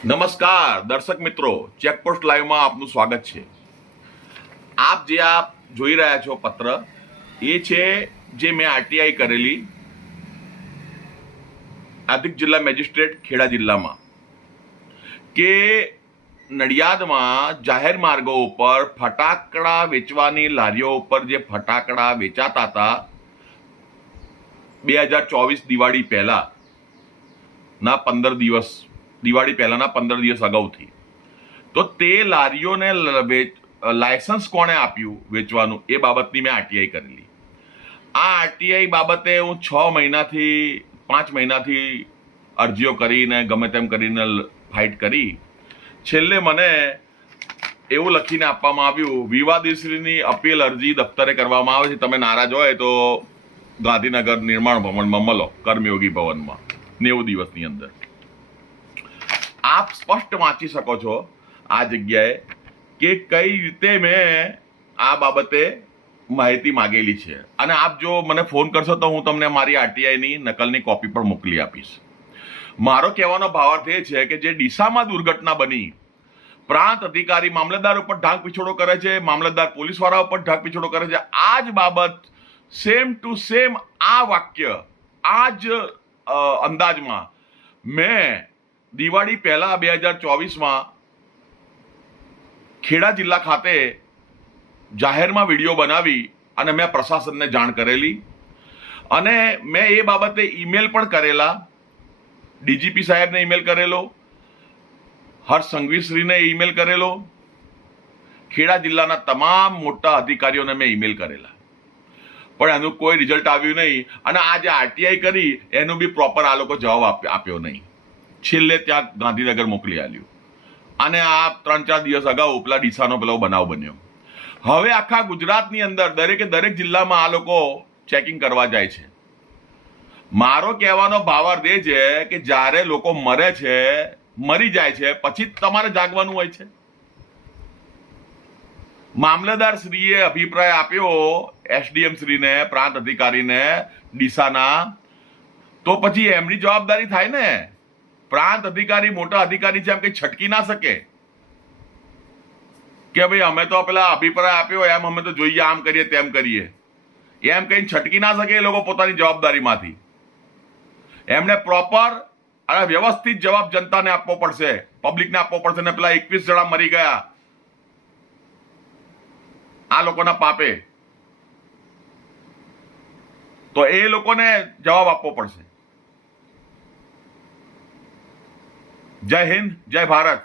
નમસ્કાર દર્શક મિત્રો, ચેકપોસ્ટ લાઈવમાં આપનું સ્વાગત છે। આપ જોઈ રહ્યા છો પત્ર એ છે જે મેં આરટીઆઈ કરેલી અધિક જિલ્લા મેજિસ્ટ્રેટ ખેડા જિલ્લામાં કે નડિયાદમાં જાહેર માર્ગો ઉપર ફટાકડા વેચવાની લારીઓ ઉપર જે ફટાકડા વેચાતા હતા 2024 દિવાળી પહેલાના 15 દિવસ દિવાળી પહેલાના 15 દિવસ અગાઉથી તો તે લારીઓને લાયસન્સ કોણે આપ્યું વેચવાનું એ બાબતની મેં આરટીઆઈ કરેલી। આ આરટીઆઈ બાબતે હું 5 મહિનાથી અરજીઓ કરીને ગમે તેમ કરીને ફાઇટ કરી છેલ્લે મને એવું લખીને આપવામાં આવ્યું વિવાદીશ્રીની અપીલ અરજી દફતરે કરવામાં આવે છે, તમે નારાજ હોય તો ગાંધીનગર નિર્માણ ભવનમાં મળો, કર્મયોગી ભવનમાં 90 દિવસની અંદર। આપ સ્પષ્ટ વાંચી શકો છો આ જગ્યાએ કે કઈ રીતે મેં આ બાબતે માહિતી માંગેલી છે, અને આપ જો મને ફોન કરશો તો હું તમને મારી આરટીઆઈની નકલની કોપી પણ મોકલી આપીશ। મારો કહેવાનો ભાવાર્થ એ છે કે જે ડીસામાં દુર્ઘટના બની, પ્રાંત અધિકારી મામલતદાર ઉપર ઢાંક પીછોડો કરે છે, મામલતદાર પોલીસવાળા ઉપર ઢાંક પીછોડો કરે છે, આ જ બાબત સેમ ટુ સેમ આ વાક્ય આ જ અંદાજમાં મેં દિવાળી પહેલા 2024માં ખેડા જિલ્લા ખાતે જાહેરમાં વિડીયો બનાવી અને મેં પ્રશાસનને જાણ કરેલી, અને મેં એ બાબતે ઈમેલ પણ કરેલા, ડીજીપી સાહેબને ઈમેલ કરેલો, હર્ષ સંઘવીશ્રીને ઈમેલ કરેલો, ખેડા જિલ્લાના તમામ મોટા અધિકારીઓને મેં ઈમેલ કરેલા, પણ એનું કોઈ રિઝલ્ટ આવ્યું નહીં, અને આ જે આરટીઆઈ કરી એનું બી પ્રોપર આ લોકો જવાબ આપ્યો નહીં, છેલ્લે ત્યાં ગાંધીનગર મોકલી આલ્યું, અને આ 3-4 દિવસ અગાઉ પેલા ડીસાનો પેલો બનાવ બન્યો। હવે આખા ગુજરાતની અંદર દરેક જિલ્લામાં આ લોકો ચેકિંગ કરવા જાય છે। મારો કહેવાનો ભાવાર્થ એ છે કે જ્યારે લોકો મરી જાય છે પછી તમારે જાગવાનું હોય છે। મામલતદાર શ્રીએ અભિપ્રાય આપ્યો એસડીએમ શ્રીને, પ્રાંત અધિકારીને ડીસાના, તો પછી એમની જવાબદારી થાય ને। પ્રાંત અધિકારી મોટા અધિકારી છે, એમ કઈ છટકી ના શકે કે ભાઈ અમે તો પેલા અભિપ્રાય આપ્યો એમ અમે તો જોઈએ, આમ કરીએ તેમ કરીએ, એમ કઈ છટકી ના શકે એ લોકો પોતાની જવાબદારીમાંથી। એમને પ્રોપર અને વ્યવસ્થિત જવાબ જનતાને આપવો પડશે, પબ્લિકને આપવો પડશે, ને પેલા 21 જણા મરી ગયા આ લોકોના પાપે, તો એ લોકોને જવાબ આપવો પડશે। જય હિન્દ, જય ભારત।